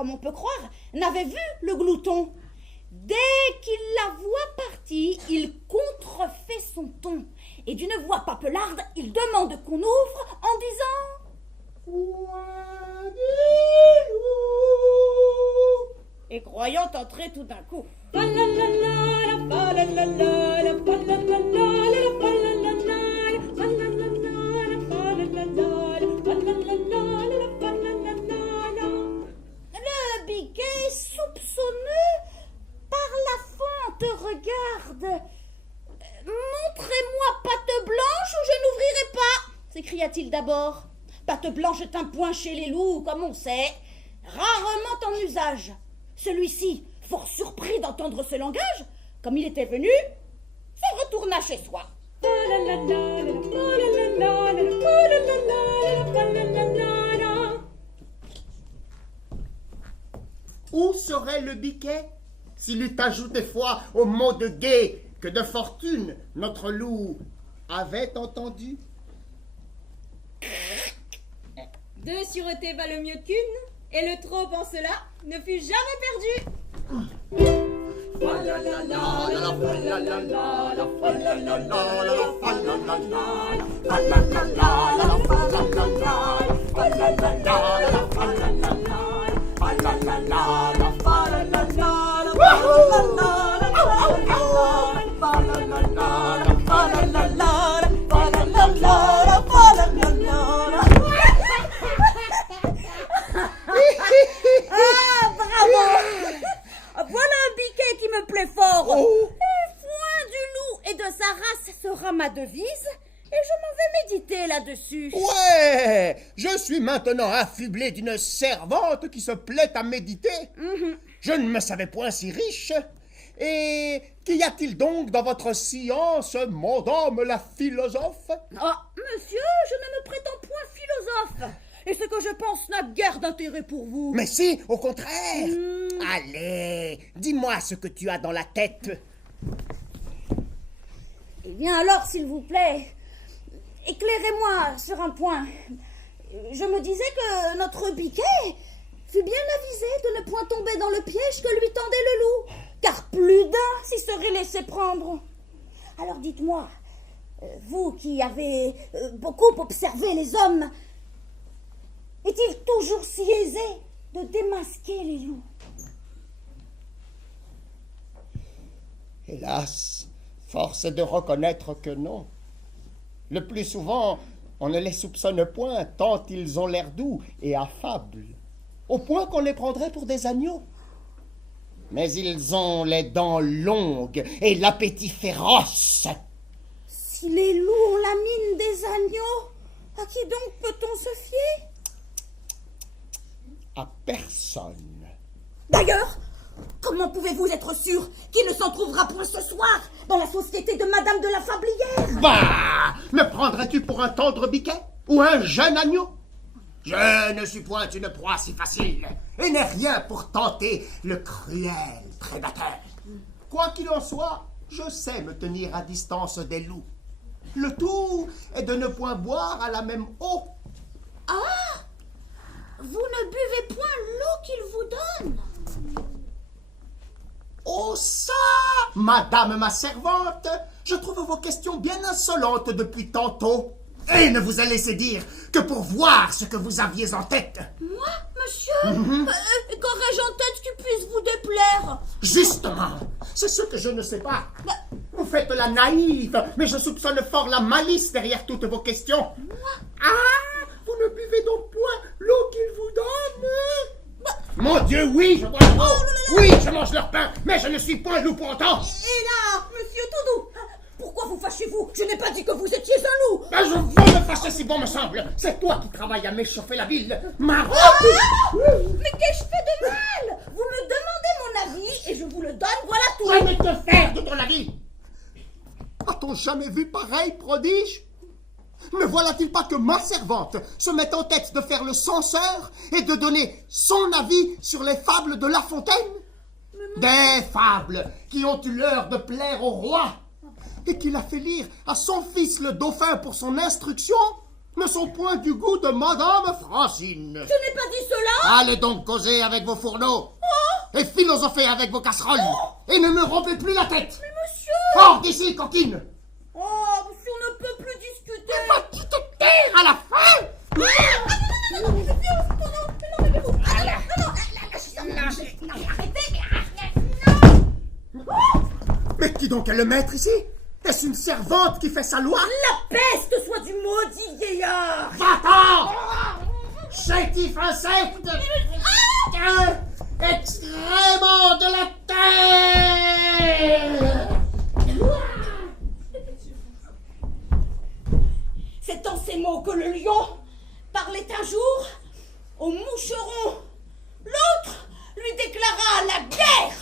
comme on peut croire, n'avait vu le glouton. Dès qu'il la voit partie, il contrefait son ton. Et d'une voix papelarde, il demande qu'on ouvre en disant « Point de loup !» Et croyant entrer tout d'un coup. Le biquet soupçonneux par la fente regarde. « Montrez-moi patte blanche ou je n'ouvrirai pas !» s'écria-t-il d'abord. Patte blanche est un point chez les loups, comme on sait, rarement en usage. Celui-ci, fort surpris d'entendre ce langage, comme il était venu, se retourna chez soi. Où serait le biquet s'il eût ajouté foi au mot de gaie que de fortune notre loup avait entendu? Deux sûretés valent mieux qu'une, et le trop en cela ne fut jamais perdu. Ah, bravo! Voilà un biquet qui me plaît fort. Oh. Le foin du loup et de sa race sera ma devise, et je m'en vais méditer là-dessus. Ouais, je suis maintenant affublé d'une servante qui se plaît à méditer. Je ne me savais point si riche. Et qu'y a-t-il donc dans votre science, madame la philosophe? Oh, monsieur, je ne me prétends point philosophe, et ce que je pense n'a guère d'intérêt pour vous. Mais si, au contraire. Allez, dis-moi ce que tu as dans la tête. Eh bien alors, s'il vous plaît, éclairez-moi sur un point. Je me disais que notre biquet fut bien avisé de ne point tomber dans le piège que lui tendait le loup, car plus d'un s'y serait laissé prendre. Alors dites-moi, vous qui avez beaucoup observé les hommes, est-il toujours si aisé de démasquer les loups? Hélas, force est de reconnaître que non. Le plus souvent, on ne les soupçonne point tant ils ont l'air doux et affables, au point qu'on les prendrait pour des agneaux. Mais ils ont les dents longues et l'appétit féroce. Si les loups ont la mine des agneaux, à qui donc peut-on se fier? À personne. D'ailleurs, comment pouvez-vous être sûr qu'il ne s'en trouvera point ce soir dans la société de Madame de la Fablière? Bah, me prendrais-tu pour un tendre biquet ou un jeune agneau? Je ne suis point une proie si facile et n'ai rien pour tenter le cruel prédateur. Quoi qu'il en soit, je sais me tenir à distance des loups. Le tout est de ne point boire à la même eau. Ah! Vous ne buvez point l'eau qu'il vous donne? Oh ça, madame ma servante, je trouve vos questions bien insolentes depuis tantôt. Et ne vous ai laissé dire que pour voir ce que vous aviez en tête. Moi, monsieur? Qu'aurais-je en tête qui puisse vous déplaire? Justement, c'est ce que je ne sais pas. Vous faites la naïve, mais je soupçonne fort la malice derrière toutes vos questions. Ah, vous ne buvez donc point l'eau qu'ils vous donnent? Mon Dieu, oui, je bois l'eau. Oui, je mange leur pain, mais je ne suis point loup pour autant. Et là, monsieur Toudou, pourquoi vous fâchez-vous? Je n'ai pas dit que vous étiez un loup. Ben, je veux me fâcher si bon me semble. C'est toi qui travailles à m'échauffer la ville. Marotte! Mais qu'ai-je fait de mal? Vous me demandez mon avis et je vous le donne, voilà tout. Je vais te faire de ton avis. A-t-on jamais vu pareil prodige? Ne voilà-t-il pas que ma servante se met en tête de faire le censeur et de donner son avis sur les fables de La Fontaine? Des fables qui ont eu l'heure de plaire au roi et qu'il a fait lire à son fils le dauphin pour son instruction? ne sont point du goût de Madame Francine. Je n'ai pas dit cela. Allez donc causer avec vos fourneaux. Et philosopher avec vos casseroles. Et ne me rompez plus la tête. Mais monsieur... Hors d'ici, coquine. Oh, monsieur, on ne peut plus discuter. Vas-tu te taire à la fin? Mais qui donc est le maître ici? Est-ce une servante qui fait sa loi? La peste soit du maudit vieillard. Va-t'en! Chétif insecte! Extrêmement de la terre! C'est en ces mots que le lion parlait un jour au moucheron. L'autre lui déclara la guerre.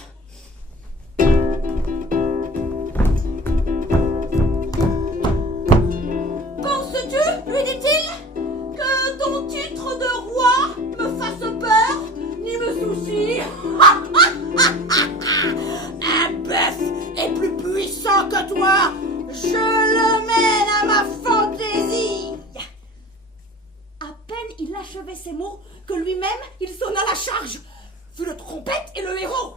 Penses-tu, lui dit-il, que ton titre de roi me fasse peur, ni me soucie? Un bœuf est plus puissant que toi. Je le mène à ma fantaisie. À peine il achevait ces mots que lui-même il sonna la charge. Fut le trompette et le héros.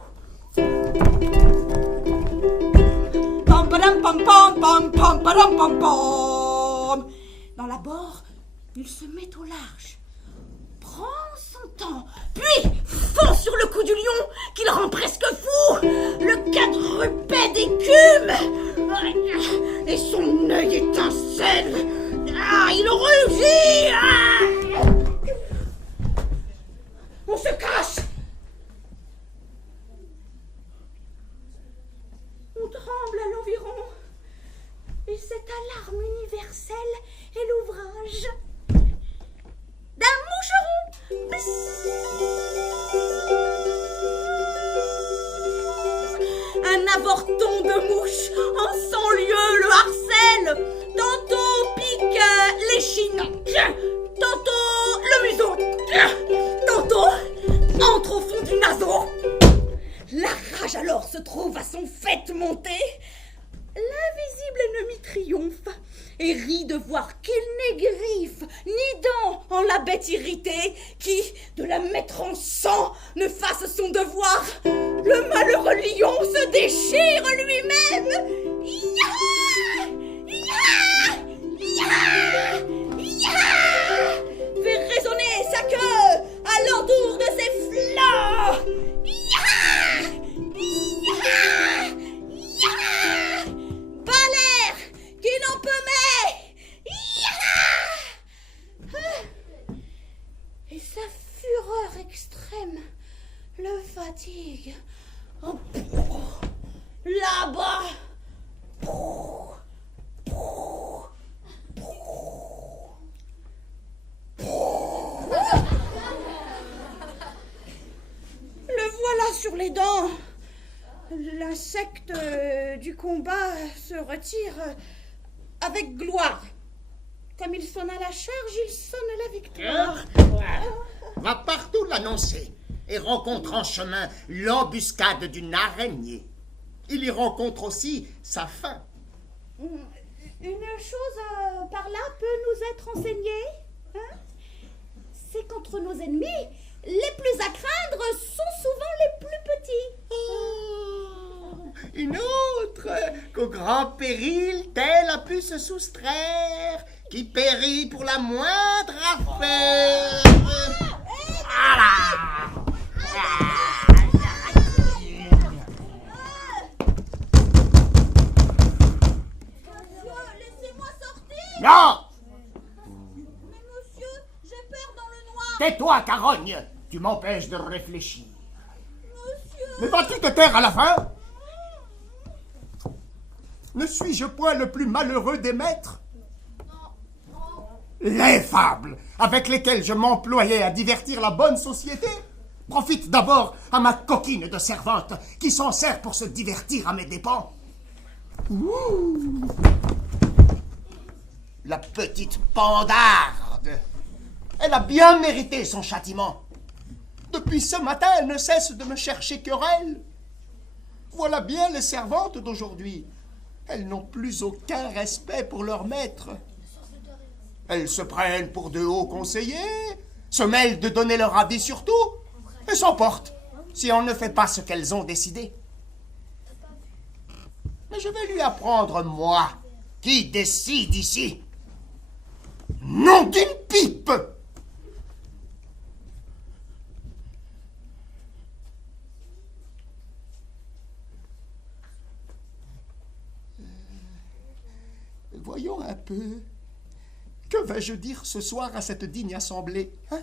Pam padam pam pam pam pam padam pam pam. Dans la bord, il se met au large, prend son temps, puis fonce sur le cou du lion qu'il rend presque fou. Le quadrupède écume et son œil étincelle. Ah, il rugit. Ah. On se cache. On tremble à l'environ. Et cette alarme universelle est l'ouvrage d'un moucheron. Un avorton de mouche en 100 lieues le harcèle. Tantôt pique l'échine, tantôt le museau, tantôt entre au fond du naseau. La rage alors se trouve à son fait monter. L'invisible ennemi triomphe et rit de voir qu'il n'est griffe ni dents en la bête irritée qui, de la mettre en sang, ne fasse son devoir. Le malheureux lion se déchire lui-même. Ya! Ya! Ya! Ya! Fait résonner sa queue à l'entour de ses flancs. Ya! Ya! Ya! Balère qui n'en peut mais. Ya! Et sa fureur extrême le fatigue. Oh, là-bas. Le voilà sur les dents. L'insecte du combat se retire avec gloire. Comme il sonne à la charge, il sonne la victoire. Va partout l'annoncer et rencontre en chemin l'embuscade d'une araignée. Il y rencontre aussi sa fin. Une chose par là peut nous être enseignée, hein? C'est qu'entre nos ennemis, les plus à craindre sont souvent les plus petits. Oh, une autre qu'au grand péril tel a pu se soustraire, qui périt pour la moindre affaire. Voilà. Laissez-moi sortir. Non! Mais monsieur, j'ai peur dans le noir. Tais-toi, carogne! Tu m'empêches de réfléchir. Monsieur. Mais vas-tu te taire à la fin? Ne suis-je point le plus malheureux des maîtres? Les fables avec lesquelles je m'employais à divertir la bonne société profitent d'abord à ma coquine de servante qui s'en sert pour se divertir à mes dépens. Ouh. La petite pandarde. Elle a bien mérité son châtiment. Depuis ce matin, elle ne cesse de me chercher querelle. Voilà bien les servantes d'aujourd'hui. Elles n'ont plus aucun respect pour leur maître. Elles se prennent pour de hauts conseillers, se mêlent de donner leur avis sur tout, et s'emportent si on ne fait pas ce qu'elles ont décidé. Mais je vais lui apprendre, moi, qui décide ici. Nom d'une pipe! Voyons un peu. Que vais-je dire ce soir à cette digne assemblée, hein?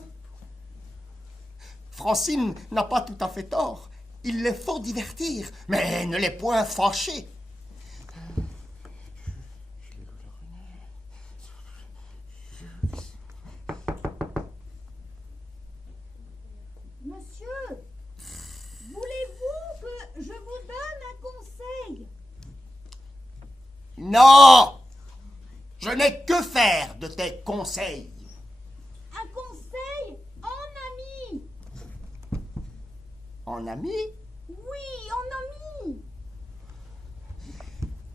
Francine n'a pas tout à fait tort. Il les faut divertir, mais ne les point fâcher. Monsieur, voulez-vous que je vous donne un conseil? Non! Je n'ai que faire de tes conseils. Un conseil en ami. En ami? Oui, en ami.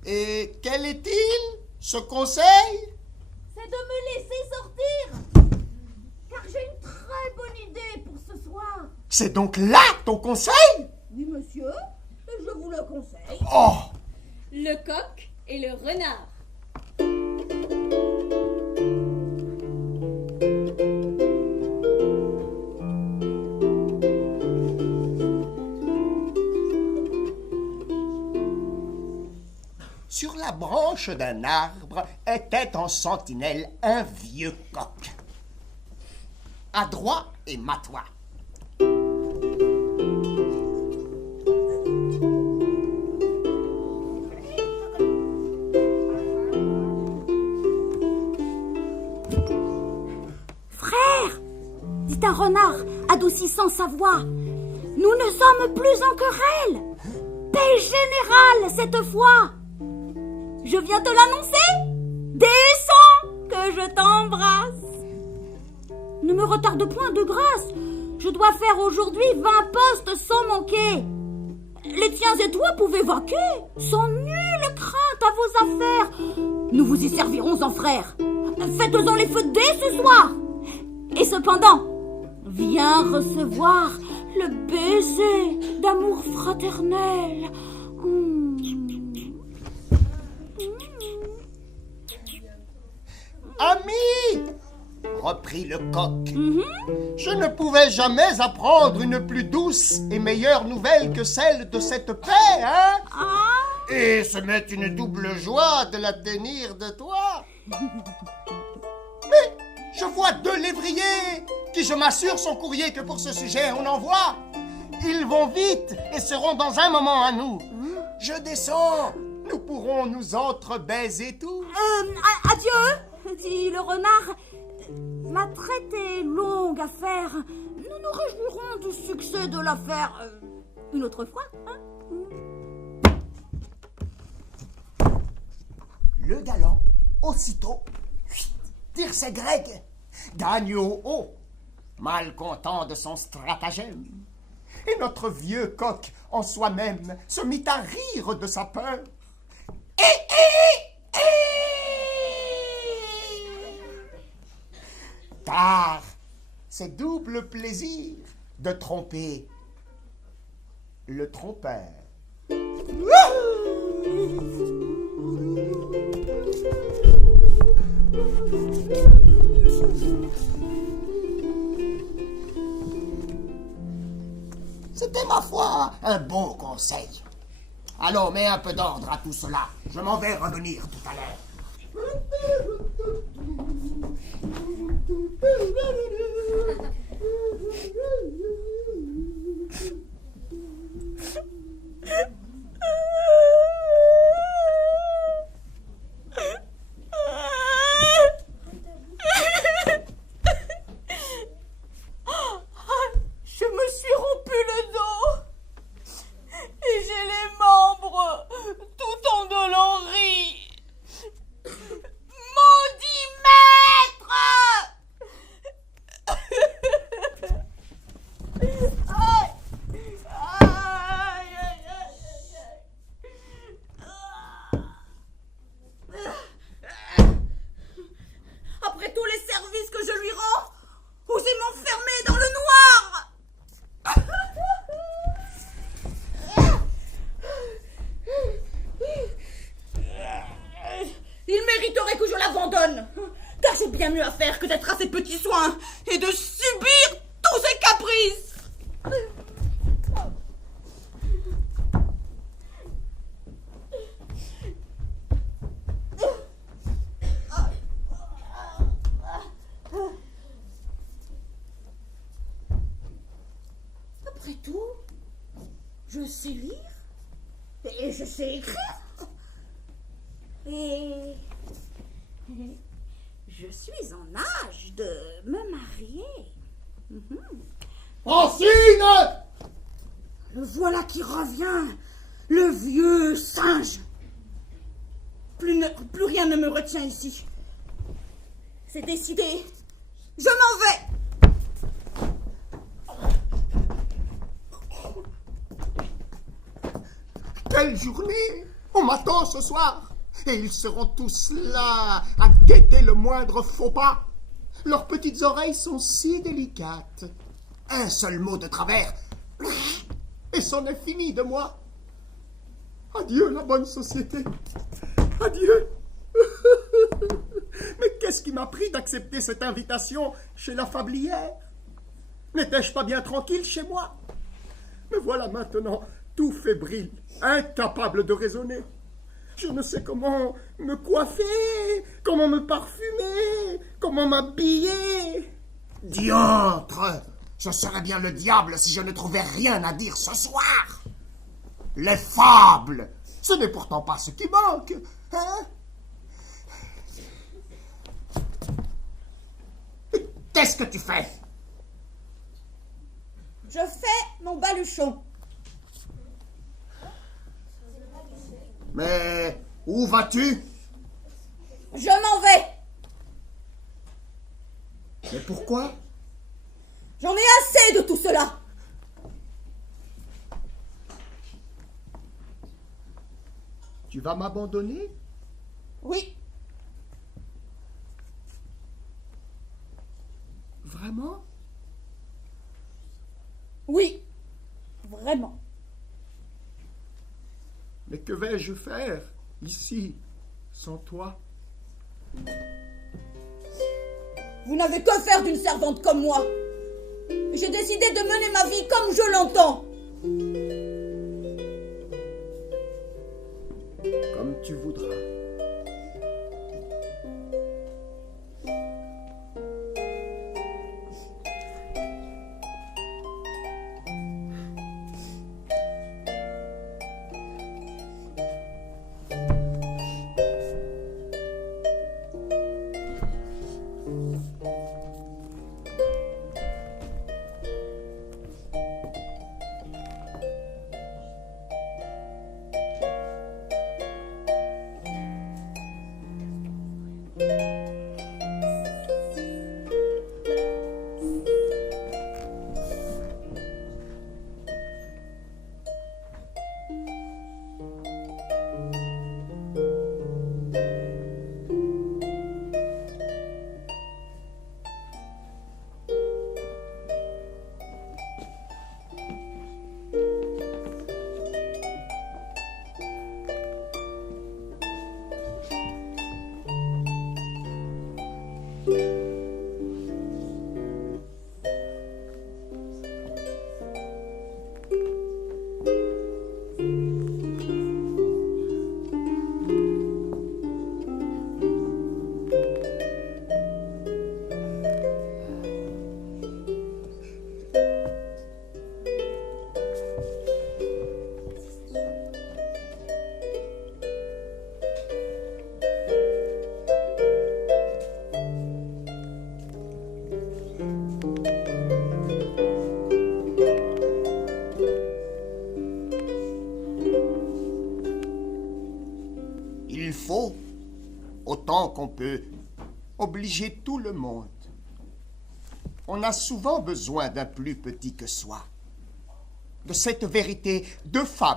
Et quel est-il, ce conseil? C'est de me laisser sortir. Car j'ai une très bonne idée pour ce soir. C'est donc là ton conseil? Oui, monsieur, je vous le conseille. Oh! Le coq et le renard. Sur la branche d'un arbre était en sentinelle un vieux coq. Adroit et matois. Frère, dit un renard, adoucissant sa voix, nous ne sommes plus en querelle. Paix générale cette fois. Je viens te l'annoncer. Descends, que je t'embrasse. Ne me retarde point de grâce. Je dois faire aujourd'hui 20 postes sans manquer. Les tiens et toi pouvez vaquer, sans nulle crainte à vos affaires. Nous vous y servirons en frères. Faites-en les feux dès ce soir. Et cependant, viens recevoir le baiser d'amour fraternel. Ami, reprit le coq, je ne pouvais jamais apprendre une plus douce et meilleure nouvelle que celle de cette paix, hein? Et ce m'est une double joie de la tenir de toi. Mais je vois 2 lévriers qui, je m'assure, sont courriers que pour ce sujet on envoie. Ils vont vite et seront dans un moment à nous. Je descends, nous pourrons nous entre-baiser tous. Adieu, dit le renard. Ma traite est longue à faire. Nous nous réjouirons du succès de l'affaire une autre fois, hein? Le galant, aussitôt, tire ses grecs, gagne au haut, mal content de son stratagème. Et notre vieux coq, en soi-même, se mit à rire de sa peur. Car c'est double plaisir de tromper le trompeur. C'était, ma foi, un bon conseil. Allons, mets un peu d'ordre à tout cela. Je m'en vais revenir tout à l'heure. Je me suis rompu le dos et j'ai les membres tout endoloris. Maudit maître! bien mieux à faire que d'être à ses petits soins et de subir tous ses caprices. Après tout, je sais lire et je sais écrire. Et je suis en âge de me marier. Francine! Le voilà qui revient, le vieux singe. Plus rien ne me retient ici. C'est décidé. Je m'en vais. Quelle journée! On m'attend ce soir. Et ils seront tous là à guetter le moindre faux pas. Leurs petites oreilles sont si délicates. Un seul mot de travers, et c'en est fini de moi. Adieu la bonne société. Adieu. Mais qu'est-ce qui m'a pris d'accepter cette invitation chez la fablière? N'étais-je pas bien tranquille chez moi? Me voilà maintenant tout fébrile, incapable de raisonner. Je ne sais comment me coiffer, comment me parfumer, comment m'habiller. Diantre! Je serais bien le diable si je ne trouvais rien à dire ce soir. Les fables, ce n'est pourtant pas ce qui manque, hein? Qu'est-ce que tu fais? Je fais mon baluchon. Mais où vas-tu? Je m'en vais. Mais pourquoi? J'en ai assez de tout cela. Tu vas m'abandonner? Oui, Vraiment? oui, vraiment. Mais que vais-je faire ici sans toi? Vous n'avez que faire d'une servante comme moi. J'ai décidé de mener ma vie comme je l'entends. Comme tu voudras. Il faut, autant qu'on peut, obliger tout le monde. On a souvent besoin d'un plus petit que soi, de cette vérité de femme.